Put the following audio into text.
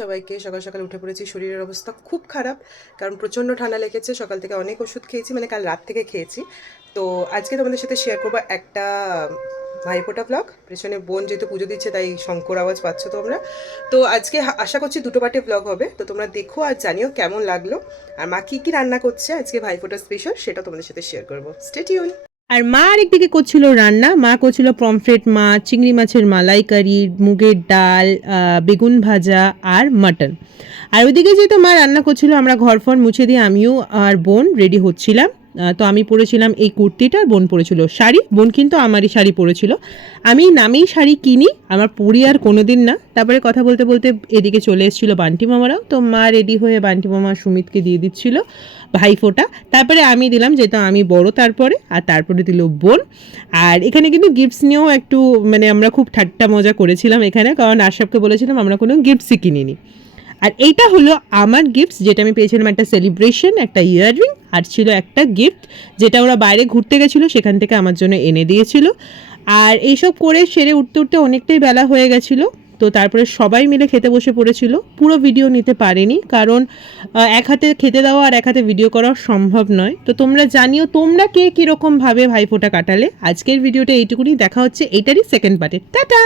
সবাইকে সকাল সকাল উঠে পড়েছি, শরীরের অবস্থা খুব খারাপ কারণ প্রচণ্ড ঠান্ডা লেগেছে। সকাল থেকে অনেক ওষুধ খেয়েছি, মানে কাল রাত থেকে খেয়েছি। তো আজকে তোমাদের সাথে শেয়ার করবো একটা ভাইফোঁটা ব্লগ। পেছনে বোন যেহেতু পুজো দিচ্ছে তাই শঙ্কর আওয়াজ পাচ্ছ তোমরা। তো আজকে আশা করছি দুটো পার্টে ব্লগ হবে, তো তোমরা দেখো আর জানিও কেমন লাগলো। আর মা কী কী রান্না করছে আজকে ভাইফোঁটা স্পেশাল সেটা তোমাদের সাথে শেয়ার করবো। Stay tune. আর মা আরেকদিকে করছিল রান্না। মা করছিল পমফ্রেট মাছ, চিংড়ি মাছের মালাইকারি, মুগের ডাল, বেগুন ভাজা আর মাটন। আর ওইদিকে যেহেতু মা রান্না করছিল, আমরা ঘর ফর মুছে দিয়ে আমিও আর বোন রেডি হচ্ছিলাম। তো আমি পরেছিলাম এই কুর্তিটা, আর বোন পরেছিল শাড়ি। বোন কিন্তু আমারই শাড়ি পরেছিল। আমি নামেই শাড়ি কিনি, আমার পরি আর কোনো দিন না। তারপরে কথা বলতে বলতে এদিকে চলে এসেছিলো বান্টি মামারাও। তো মা রেডি হয়ে বান্টি মামা সুমিতকে দিয়ে দিচ্ছিল ভাইফোঁটা। তারপরে আমি দিলাম, যেহেতু আমি বড়, তারপরে দিল বোন। আর এখানে কিন্তু গিফটস নিয়েও একটু মানে আমরা খুব ঠাট্টা মজা করেছিলাম এখানে, কারণ আশরাফকে বলেছিলাম আমরা কোনো গিফটসই কিনিনি। আর এইটা হলো আমার গিফটস, যেটা আমি পেয়েছিলাম একটা সেলিব্রেশন, একটা ইয়াররিং, আর ছিল একটা গিফট যেটা ওরা বাইরে ঘুরতে গেছিলো, সেখান থেকে আমার জন্য এনে দিয়েছিল। আর এইসব করে সেরে উঠতে উঠতে অনেকটাই বেলা হয়ে গেছিলো। তো তারপরে সবাই মিলে খেতে বসে পড়েছিল। পুরো ভিডিও নিতে পারিনি, কারণ এক হাতে খেতে দেওয়া আর এক হাতে ভিডিও করা সম্ভব নয়। তো তোমরা জানিও তোমরা কে কীরকমভাবে ভাইফোঁটা কাটালে। আজকের ভিডিওটা এইটুকুনি, দেখা হচ্ছে এইটারই সেকেন্ড পার্টে। টাটা।